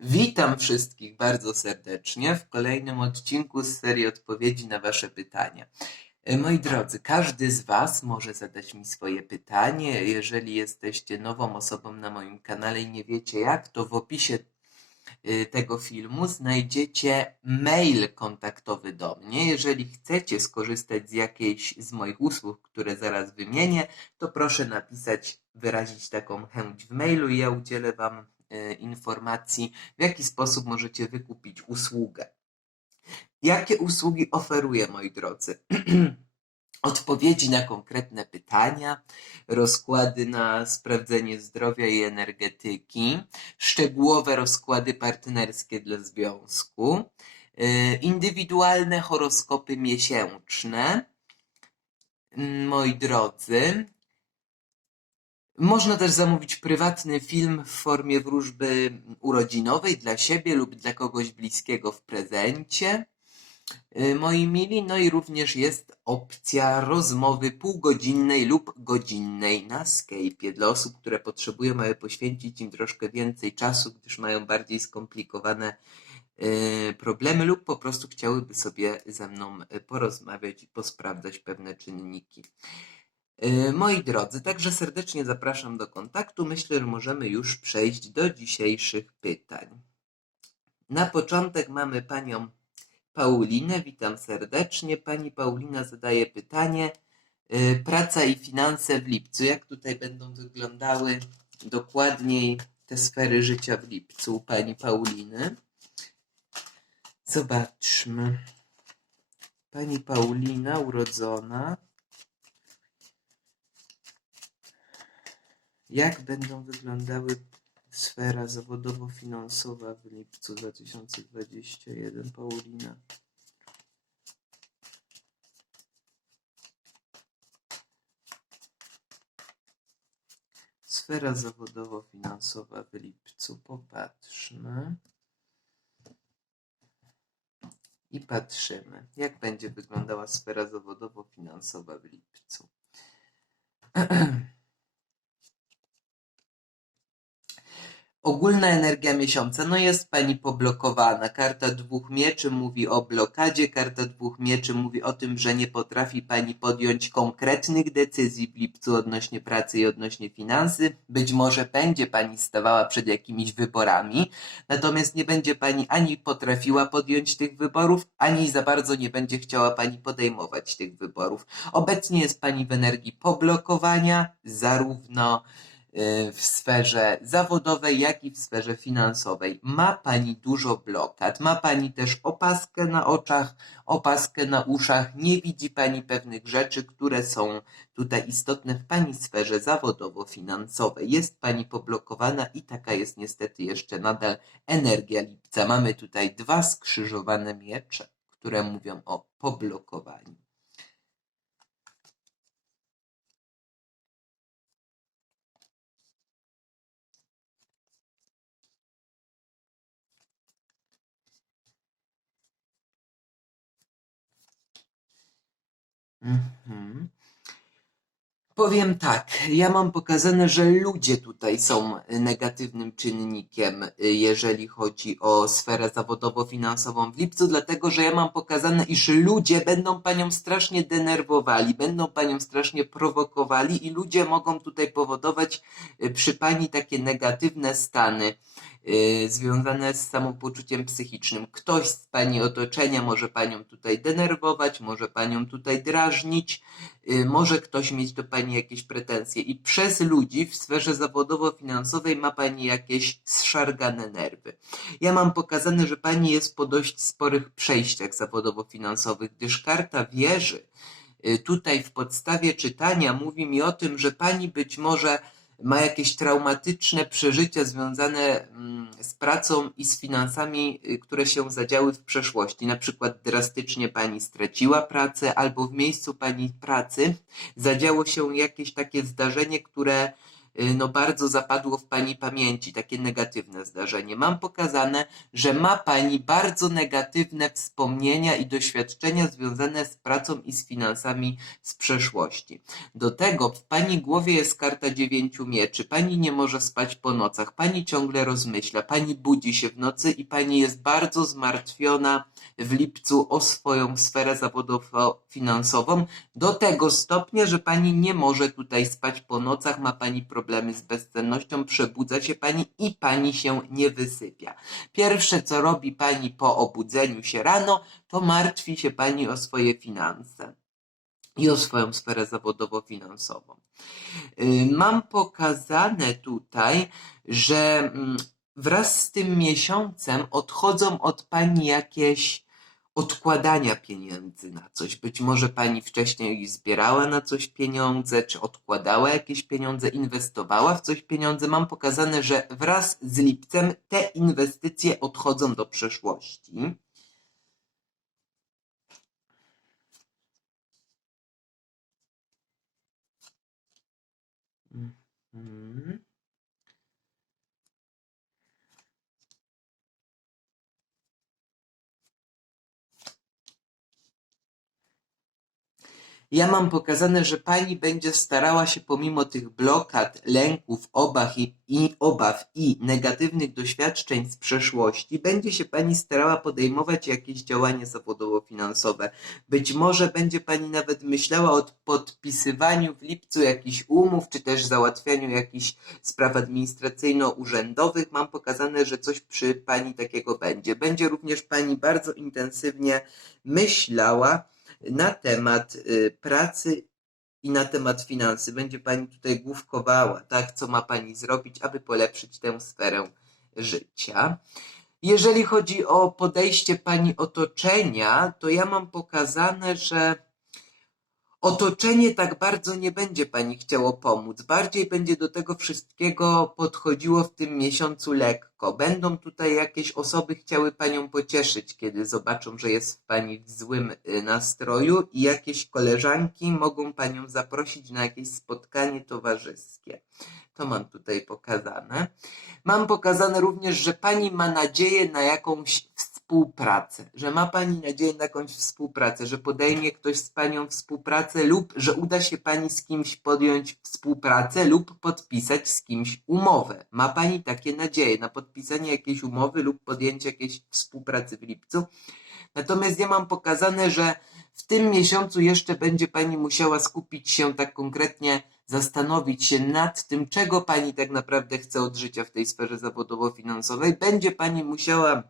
Witam wszystkich bardzo serdecznie w kolejnym odcinku z serii odpowiedzi na Wasze pytania. E, Moi drodzy, każdy z Was może zadać mi swoje pytanie. Jeżeli jesteście nową osobą na moim kanale i nie wiecie jak, to w opisie y, tego filmu znajdziecie mail kontaktowy do mnie. Jeżeli chcecie skorzystać z jakiejś z moich usług, które zaraz wymienię, to proszę napisać, wyrazić taką chęć w mailu i ja udzielę Wam informacji, w jaki sposób możecie wykupić usługę. Jakie usługi oferuję, moi drodzy? Odpowiedzi na konkretne pytania, rozkłady na sprawdzenie zdrowia i energetyki, szczegółowe rozkłady partnerskie dla związku, y, indywidualne horoskopy miesięczne. Mm, Moi drodzy, można też zamówić prywatny film w formie wróżby urodzinowej dla siebie lub dla kogoś bliskiego w prezencie. Y, Moi mili, no i również jest opcja rozmowy półgodzinnej lub godzinnej na Skype'ie dla osób, które potrzebują, aby poświęcić im troszkę więcej czasu, gdyż mają bardziej skomplikowane y, problemy lub po prostu chciałyby sobie ze mną y, porozmawiać i posprawdzać pewne czynniki. Y, Moi drodzy, także serdecznie zapraszam do kontaktu. Myślę, że możemy już przejść do dzisiejszych pytań. Na początek mamy panią Paulinę. Witam serdecznie. Pani Paulina zadaje pytanie: y, praca i finanse w lipcu. Jak tutaj będą wyglądały dokładniej te sfery życia w lipcu u pani Pauliny? Zobaczmy. Pani Paulina, urodzona. Jak będą wyglądały sfera zawodowo-finansowa w lipcu 2021, Paulina? Sfera zawodowo-finansowa w lipcu. Popatrzmy. I patrzymy, jak będzie wyglądała sfera zawodowo-finansowa w lipcu. Ogólna energia miesiąca. No jest pani poblokowana. Karta dwóch mieczy mówi o blokadzie. Karta dwóch mieczy mówi o tym, że nie potrafi pani podjąć konkretnych decyzji w lipcu odnośnie pracy i odnośnie finansy. Być może będzie pani stawała przed jakimiś wyborami, natomiast nie będzie pani ani potrafiła podjąć tych wyborów, ani za bardzo nie będzie chciała pani podejmować tych wyborów. Obecnie jest pani w energii poblokowania, zarówno w sferze zawodowej, jak i w sferze finansowej. Ma Pani dużo blokad, ma Pani też opaskę na oczach, opaskę na uszach, nie widzi Pani pewnych rzeczy, które są tutaj istotne w Pani sferze zawodowo-finansowej. Jest Pani poblokowana i taka jest niestety jeszcze nadal energia lipca. Mamy tutaj dwa skrzyżowane miecze, które mówią o poblokowaniu. Mhm. Powiem tak, ja mam pokazane, że ludzie tutaj są negatywnym czynnikiem, jeżeli chodzi o sferę zawodowo-finansową w lipcu, dlatego że ja mam pokazane, iż ludzie będą panią strasznie denerwowali, będą panią strasznie prowokowali i ludzie mogą tutaj powodować przy pani takie negatywne stany związane z samopoczuciem psychicznym. Ktoś z pani otoczenia może panią tutaj denerwować, może panią tutaj drażnić, y, może ktoś mieć do pani jakieś pretensje i przez ludzi w sferze zawodowo-finansowej ma pani jakieś zszargane nerwy. Ja mam pokazane, że pani jest po dość sporych przejściach zawodowo-finansowych, gdyż karta wieży y, tutaj w podstawie czytania mówi mi o tym, że pani być może ma jakieś traumatyczne przeżycia związane mm, z pracą i z finansami, y, które się zadziały w przeszłości. Na przykład drastycznie pani straciła pracę, albo w miejscu pani pracy zadziało się jakieś takie zdarzenie, które no bardzo zapadło w Pani pamięci, takie negatywne zdarzenie. Mam pokazane, że ma Pani bardzo negatywne wspomnienia i doświadczenia związane z pracą i z finansami z przeszłości. Do tego w Pani głowie jest karta dziewięciu mieczy. Pani nie może spać po nocach. Pani ciągle rozmyśla. Pani budzi się w nocy i Pani jest bardzo zmartwiona w lipcu o swoją sferę zawodowo-finansową. Do tego stopnia, że Pani nie może tutaj spać po nocach. Ma Pani problemy z bezsennością. Przebudza się Pani i Pani się nie wysypia. Pierwsze, co robi Pani po obudzeniu się rano, to martwi się Pani o swoje finanse i o swoją sferę zawodowo-finansową. Y, Mam pokazane tutaj, że mm, wraz z tym miesiącem odchodzą od Pani jakieś odkładania pieniędzy na coś. Być może Pani wcześniej zbierała na coś pieniądze, czy odkładała jakieś pieniądze, inwestowała w coś pieniądze. Mam pokazane, że wraz z lipcem te inwestycje odchodzą do przeszłości. Mhm. Ja mam pokazane, że pani będzie starała się pomimo tych blokad, lęków, obaw i, i obaw i negatywnych doświadczeń z przeszłości, będzie się pani starała podejmować jakieś działanie zawodowo-finansowe. Być może będzie pani nawet myślała o podpisywaniu w lipcu jakichś umów, czy też załatwianiu jakichś spraw administracyjno-urzędowych. Mam pokazane, że coś przy pani takiego będzie. Będzie również pani bardzo intensywnie myślała, na temat y, pracy i na temat finansy. Będzie Pani tutaj główkowała, tak, co ma Pani zrobić, aby polepszyć tę sferę życia. Jeżeli chodzi o podejście Pani otoczenia, to ja mam pokazane, że otoczenie tak bardzo nie będzie Pani chciało pomóc. Bardziej będzie do tego wszystkiego podchodziło w tym miesiącu lekko. Będą tutaj jakieś osoby chciały Panią pocieszyć, kiedy zobaczą, że jest Pani w złym y, nastroju i jakieś koleżanki mogą Panią zaprosić na jakieś spotkanie towarzyskie. To mam tutaj pokazane. Mam pokazane również, że Pani ma nadzieję na jakąś współpracę, że ma Pani nadzieję na jakąś współpracę, że podejmie ktoś z Panią współpracę lub że uda się Pani z kimś podjąć współpracę lub podpisać z kimś umowę. Ma Pani takie nadzieje na podpisanie jakiejś umowy lub podjęcie jakiejś współpracy w lipcu. Natomiast ja mam pokazane, że w tym miesiącu jeszcze będzie Pani musiała skupić się tak konkretnie, zastanowić się nad tym, czego Pani tak naprawdę chce od życia w tej sferze zawodowo-finansowej. Będzie Pani musiała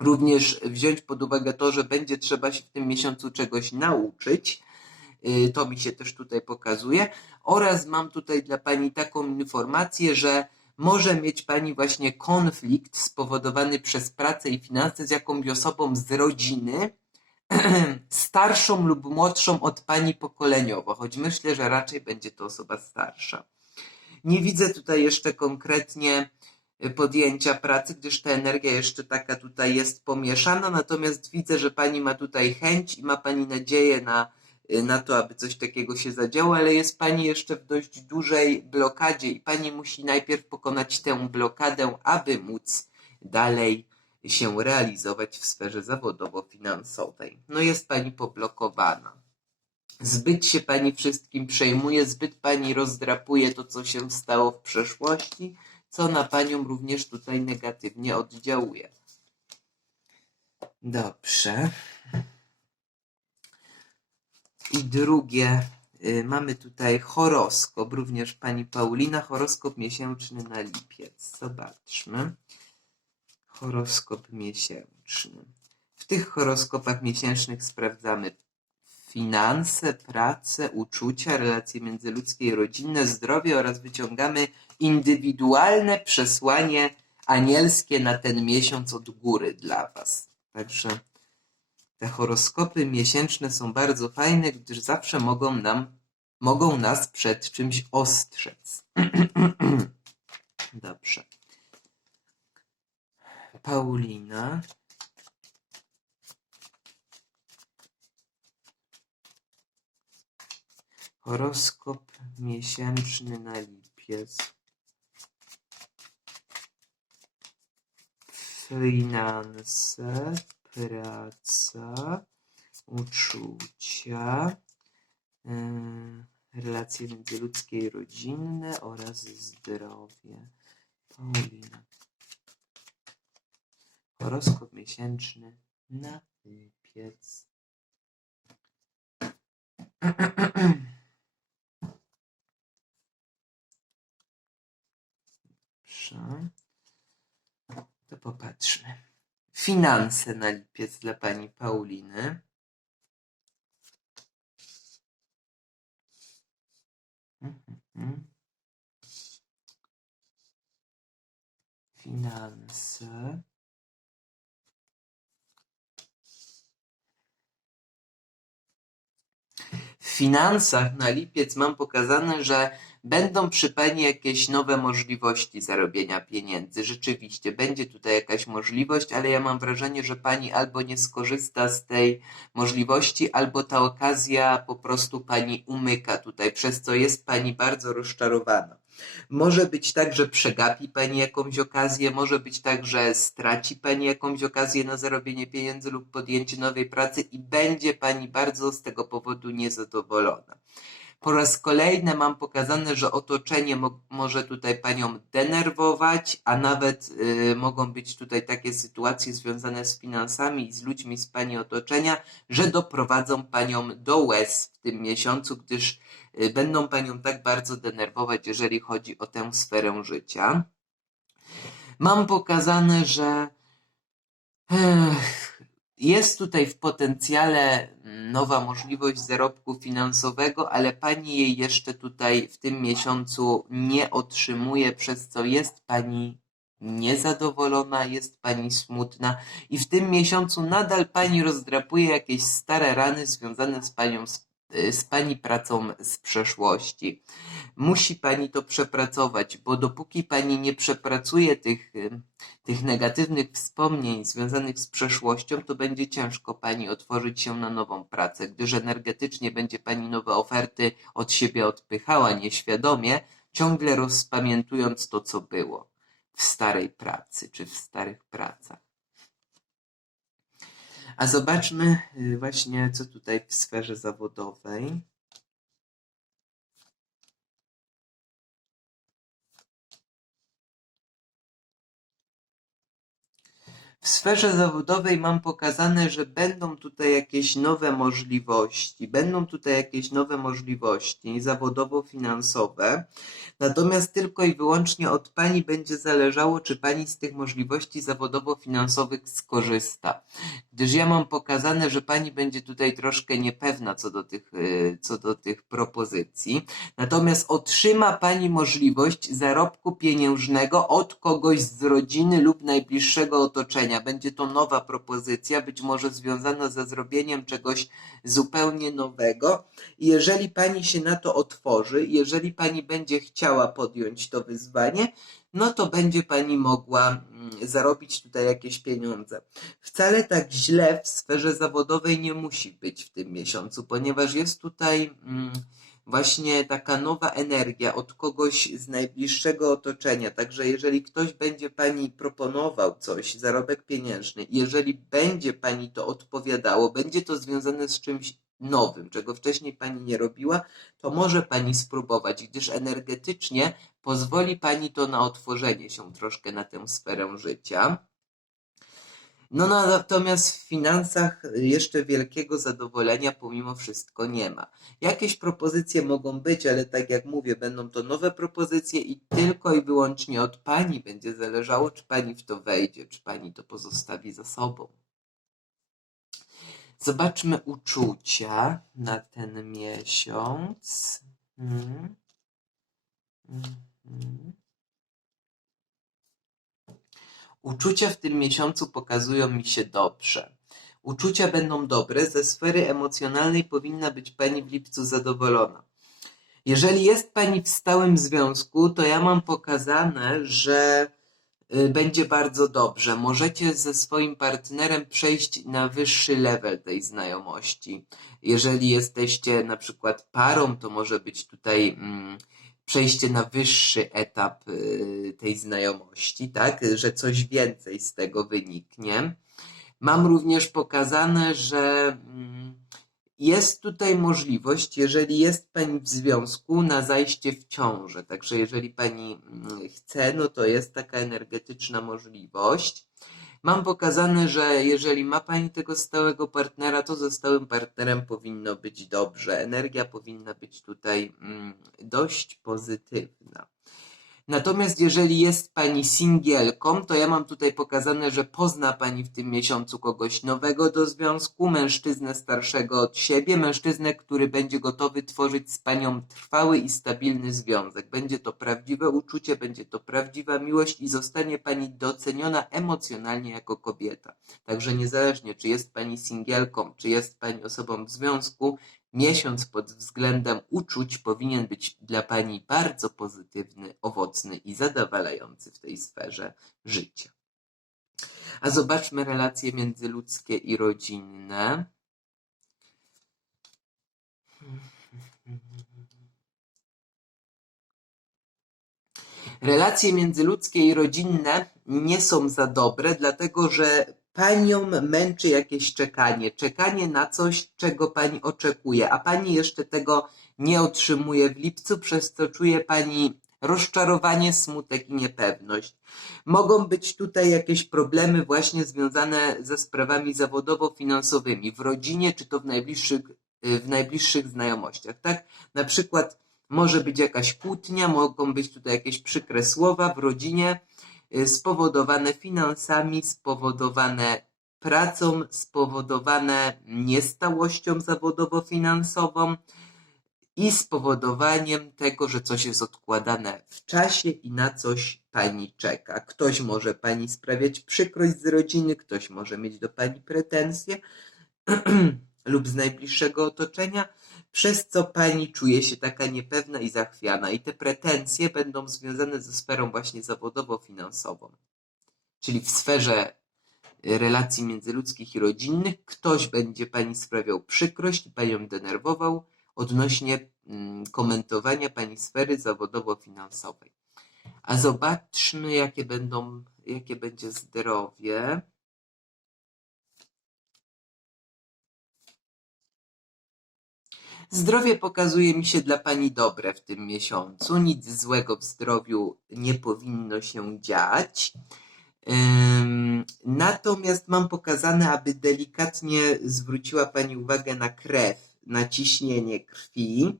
również wziąć pod uwagę to, że będzie trzeba się w tym miesiącu czegoś nauczyć. Y, To mi się też tutaj pokazuje. Oraz mam tutaj dla Pani taką informację, że może mieć Pani właśnie konflikt spowodowany przez pracę i finanse z jakąś osobą z rodziny, starszą lub młodszą od Pani pokoleniowo, choć myślę, że raczej będzie to osoba starsza. Nie widzę tutaj jeszcze konkretnie podjęcia pracy, gdyż ta energia jeszcze taka tutaj jest pomieszana, natomiast widzę, że Pani ma tutaj chęć i ma Pani nadzieję na, y, na to, aby coś takiego się zadziało, ale jest Pani jeszcze w dość dużej blokadzie i Pani musi najpierw pokonać tę blokadę, aby móc dalej się realizować w sferze zawodowo-finansowej. No jest Pani poblokowana. Zbyt się Pani wszystkim przejmuje, zbyt Pani rozdrapuje to, co się stało w przeszłości, co na Panią również tutaj negatywnie oddziałuje. Dobrze. I drugie, y, mamy tutaj horoskop, również Pani Paulina, horoskop miesięczny na lipiec. Zobaczmy. Horoskop miesięczny. W tych horoskopach miesięcznych sprawdzamy finanse, pracę, uczucia, relacje międzyludzkie i rodzinne, zdrowie oraz wyciągamy indywidualne przesłanie anielskie na ten miesiąc od góry dla Was. Także te horoskopy miesięczne są bardzo fajne, gdyż zawsze mogą nam, mogą nas przed czymś ostrzec. Dobrze. Paulina. Horoskop miesięczny na lipiec. Finanse, praca, uczucia, e, relacje międzyludzkie i rodzinne oraz zdrowie. Paulina. Horoskop miesięczny na lipiec. Dobrze. To popatrzmy. Finanse na lipiec dla pani Pauliny. Mhm. Finanse. W finansach na lipiec mam pokazane, że będą przy Pani jakieś nowe możliwości zarobienia pieniędzy. Rzeczywiście, będzie tutaj jakaś możliwość, ale ja mam wrażenie, że Pani albo nie skorzysta z tej możliwości, albo ta okazja po prostu Pani umyka tutaj, przez co jest Pani bardzo rozczarowana. Może być tak, że przegapi Pani jakąś okazję, może być tak, że straci Pani jakąś okazję na zarobienie pieniędzy lub podjęcie nowej pracy i będzie Pani bardzo z tego powodu niezadowolona. Po raz kolejny mam pokazane, że otoczenie mo może tutaj Panią denerwować, a nawet y, mogą być tutaj takie sytuacje związane z finansami i z ludźmi z Pani otoczenia, że doprowadzą Panią do łez w tym miesiącu, gdyż y, będą Panią tak bardzo denerwować, jeżeli chodzi o tę sferę życia. Mam pokazane, że ech, jest tutaj w potencjale nowa możliwość zarobku finansowego, ale Pani jej jeszcze tutaj w tym miesiącu nie otrzymuje, przez co jest Pani niezadowolona, jest Pani smutna i w tym miesiącu nadal Pani rozdrapuje jakieś stare rany związane z Panią z z Pani pracą z przeszłości. Musi Pani to przepracować, bo dopóki Pani nie przepracuje tych, y, tych negatywnych wspomnień związanych z przeszłością, to będzie ciężko Pani otworzyć się na nową pracę, gdyż energetycznie będzie Pani nowe oferty od siebie odpychała nieświadomie, ciągle rozpamiętując to, co było w starej pracy czy w starych pracach. A zobaczmy y, właśnie, co tutaj w sferze zawodowej. W sferze zawodowej mam pokazane, że będą tutaj jakieś nowe możliwości, będą tutaj jakieś nowe możliwości zawodowo-finansowe, natomiast tylko i wyłącznie od Pani będzie zależało, czy Pani z tych możliwości zawodowo-finansowych skorzysta. Gdyż ja mam pokazane, że Pani będzie tutaj troszkę niepewna co do tych, y, co do tych propozycji, natomiast otrzyma Pani możliwość zarobku pieniężnego od kogoś z rodziny lub najbliższego otoczenia. Będzie to nowa propozycja, być może związana ze zrobieniem czegoś zupełnie nowego. I jeżeli Pani się na to otworzy, jeżeli Pani będzie chciała podjąć to wyzwanie, no to będzie Pani mogła mm, zarobić tutaj jakieś pieniądze. Wcale tak źle w sferze zawodowej nie musi być w tym miesiącu, ponieważ jest tutaj mm, właśnie taka nowa energia od kogoś z najbliższego otoczenia. Także jeżeli ktoś będzie Pani proponował coś, zarobek pieniężny, jeżeli będzie Pani to odpowiadało, będzie to związane z czymś nowym, czego wcześniej Pani nie robiła, to może Pani spróbować, gdyż energetycznie pozwoli Pani to na otworzenie się troszkę na tę sferę życia. No natomiast w finansach jeszcze wielkiego zadowolenia pomimo wszystko nie ma. Jakieś propozycje mogą być, ale tak jak mówię, będą to nowe propozycje i tylko i wyłącznie od Pani będzie zależało, czy Pani w to wejdzie, czy Pani to pozostawi za sobą. Zobaczmy uczucia na ten miesiąc. Mhm. Mhm. Uczucia w tym miesiącu pokazują mi się dobrze. Uczucia będą dobre, ze sfery emocjonalnej powinna być Pani w lipcu zadowolona. Jeżeli jest Pani w stałym związku, to ja mam pokazane, że y, będzie bardzo dobrze. Możecie ze swoim partnerem przejść na wyższy level tej znajomości. Jeżeli jesteście na przykład parą, to może być tutaj mm, przejście na wyższy etap y, tej znajomości, tak? Że coś więcej z tego wyniknie. Mam również pokazane, że mm, jest tutaj możliwość, jeżeli jest Pani w związku, na zajście w ciążę. Także jeżeli Pani mm, chce, no to jest taka energetyczna możliwość. Mam pokazane, że jeżeli ma Pani tego stałego partnera, to ze stałym partnerem powinno być dobrze. Energia powinna być tutaj mm, dość pozytywna. Natomiast jeżeli jest Pani singielką, to ja mam tutaj pokazane, że pozna Pani w tym miesiącu kogoś nowego do związku, mężczyznę starszego od siebie, mężczyznę, który będzie gotowy tworzyć z Panią trwały i stabilny związek. Będzie to prawdziwe uczucie, będzie to prawdziwa miłość i zostanie Pani doceniona emocjonalnie jako kobieta. Także niezależnie, czy jest Pani singielką, czy jest Pani osobą w związku, miesiąc pod względem uczuć powinien być dla Pani bardzo pozytywny, owocny i zadowalający w tej sferze życia. A zobaczmy relacje międzyludzkie i rodzinne. Relacje międzyludzkie i rodzinne nie są za dobre, dlatego że panią męczy jakieś czekanie. Czekanie na coś, czego pani oczekuje, a pani jeszcze tego nie otrzymuje w lipcu, przez co czuje pani rozczarowanie, smutek i niepewność. Mogą być tutaj jakieś problemy właśnie związane ze sprawami zawodowo-finansowymi w rodzinie, czy to w najbliższych, w najbliższych znajomościach, tak? Na przykład może być jakaś kłótnia, mogą być tutaj jakieś przykre słowa w rodzinie, y, spowodowane finansami, spowodowane pracą, spowodowane niestałością zawodowo-finansową i spowodowaniem tego, że coś jest odkładane w czasie i na coś pani czeka. Ktoś może pani sprawiać przykrość z rodziny, ktoś może mieć do pani pretensje lub z najbliższego otoczenia, przez co pani czuje się taka niepewna i zachwiana. I te pretensje będą związane ze sferą właśnie zawodowo-finansową. Czyli w sferze y, relacji międzyludzkich i rodzinnych ktoś będzie pani sprawiał przykrość i panią denerwował odnośnie mm, komentowania pani sfery zawodowo-finansowej. A zobaczmy, jakie będą, jakie będzie zdrowie. Zdrowie pokazuje mi się dla Pani dobre w tym miesiącu. Nic złego w zdrowiu nie powinno się dziać. Natomiast mam pokazane, aby delikatnie zwróciła Pani uwagę na krew, na ciśnienie krwi.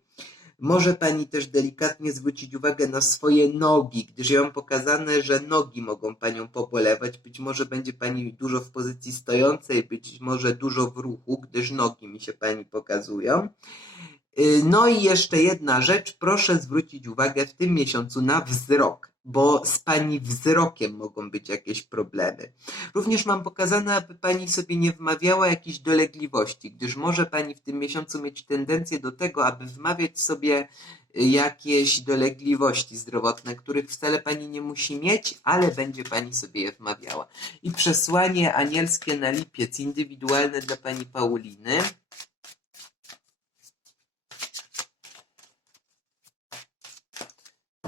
Może Pani też delikatnie zwrócić uwagę na swoje nogi, gdyż ja mam pokazane, że nogi mogą Panią pobolewać. Być może będzie Pani dużo w pozycji stojącej, być może dużo w ruchu, gdyż nogi mi się Pani pokazują. Y, No i jeszcze jedna rzecz, proszę zwrócić uwagę w tym miesiącu na wzrok, bo z Pani wzrokiem mogą być jakieś problemy. Również mam pokazane, aby Pani sobie nie wmawiała jakichś dolegliwości, gdyż może Pani w tym miesiącu mieć tendencję do tego, aby wmawiać sobie y, jakieś dolegliwości zdrowotne, których wcale Pani nie musi mieć, ale będzie Pani sobie je wmawiała. I przesłanie anielskie na lipiec, indywidualne dla Pani Pauliny.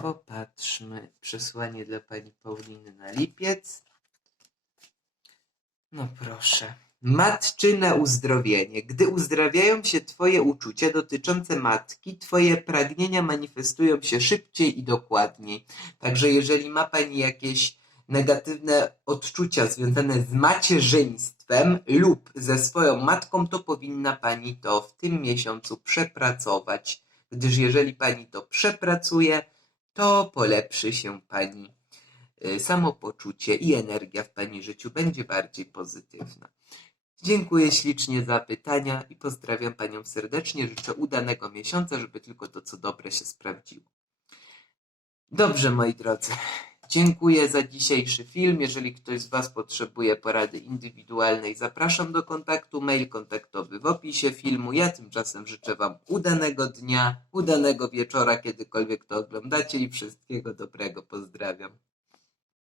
Popatrzmy, przesłanie dla pani Pauliny na lipiec. No proszę. Matczyne uzdrowienie. Gdy uzdrawiają się Twoje uczucia dotyczące matki, Twoje pragnienia manifestują się szybciej i dokładniej. Także jeżeli ma Pani jakieś negatywne odczucia związane z macierzyństwem lub ze swoją matką, to powinna Pani to w tym miesiącu przepracować. Gdyż jeżeli Pani to przepracuje, to polepszy się Pani y, samopoczucie i energia w Pani życiu będzie bardziej pozytywna. Dziękuję ślicznie za pytania i pozdrawiam Panią serdecznie. Życzę udanego miesiąca, żeby tylko to, co dobre się sprawdziło. Dobrze, moi drodzy. Dziękuję za dzisiejszy film. Jeżeli ktoś z Was potrzebuje porady indywidualnej, zapraszam do kontaktu. Mail kontaktowy w opisie filmu. Ja tymczasem życzę Wam udanego dnia, udanego wieczora, kiedykolwiek to oglądacie i wszystkiego dobrego. Pozdrawiam.